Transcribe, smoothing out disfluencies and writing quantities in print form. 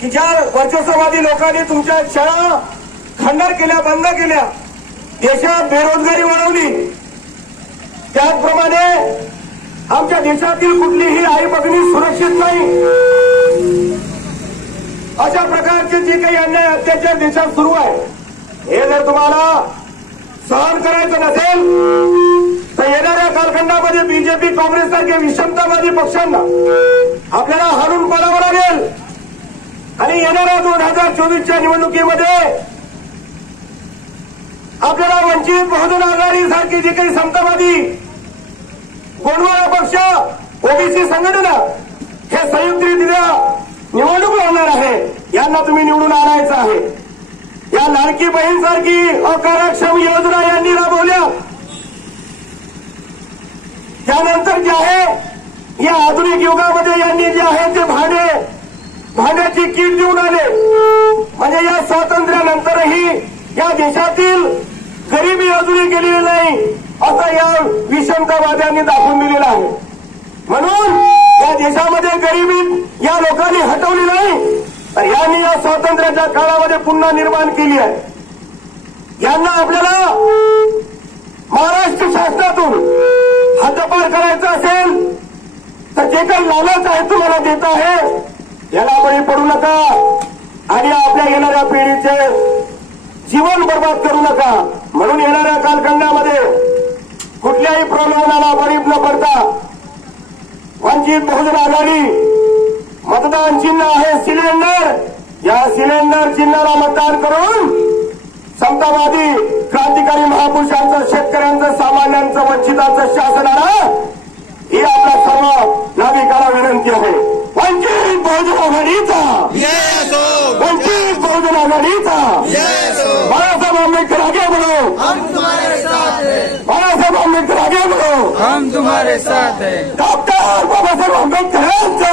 की ज्या वर्चस्ववादी लोकांनी तुमच्या शाळा खंडर केल्या, बंद केल्या, देशात बेरोजगारी वाढवली, त्याचप्रमाणे आमच्या देशातील कुठलीही आई भगिनी सुरक्षित नाही, अशा प्रकारचे जे काही अन्याय अत्याचार देशात सुरू आहे, हे जर तुम्हाला सहन करायचं नसेल तर येणाऱ्या कालखंडामध्ये बीजेपी, काँग्रेस सारख्या विषमतावादी पक्षांना आपल्याला हाणून पाडावं लागेल आणि येणाऱ्या 2024च्या निवडणुकीमध्ये आपल्याला वंचित बहुजन आघाडी सारखी जी काही समतावादी गोंडवाना पक्ष, ओबीसी संघटना हे संयुक्तरित्या निवडणूक लढणार आहे, यांना तुम्ही निवडून आणायचं आहे. या लाडकी बहीण सारखी अकार्यक्षम योजना यांनी राबवल्या, त्यानंतर जे आहे या आधुनिक युगामध्ये यांनी जे आहे ते भांड्याची कीट देऊन आले. म्हणजे या स्वातंत्र्यानंतरही या देशातील गरिबी अजूनही गेलेली नाही असं या विषमतावाद्यांनी दाखवून दिलेलं आहे. म्हणून या देशामध्ये गरिबी या लोकांनी हटवली नाही, तर यांनी या स्वातंत्र्याच्या काळामध्ये पुन्हा निर्माण केली आहे. यांना आपल्याला महाराष्ट्र शासनातून हद्दपार करायचं असेल तर जे काही लालच आहे तुम्हाला देत आहे, याला बळी पडू नका आणि आपल्या येणाऱ्या पिढीचे जीवन बर्बाद करू नका. म्हणून येणाऱ्या कालखंडामध्ये कुठल्याही प्रलोभनाला बळी न पडता वंचित बहुजन आघाडी मतदान चिन्ह आहे सिलेंडर, या सिलेंडर चिन्हाला मतदान करून समतावादी क्रांतिकारी महापुरुषांचं, शेतकऱ्यांचं, सामान्यांचं, वंचितांचं शासन आणा, ही आपल्या सर्व नागरिकांना विनंती आहे. वंचित बहुजन आघाडीचा, वंचित बहुजन आघाडीचा, बाळासाहेब आंबेडकर आगे बढ़ो, बाळासाहेब आंबेडकर आगे बढ़ो, हम तुम्हारे साथ हैं. डॉक्टर बाबासाहेब आंबेडकरांचा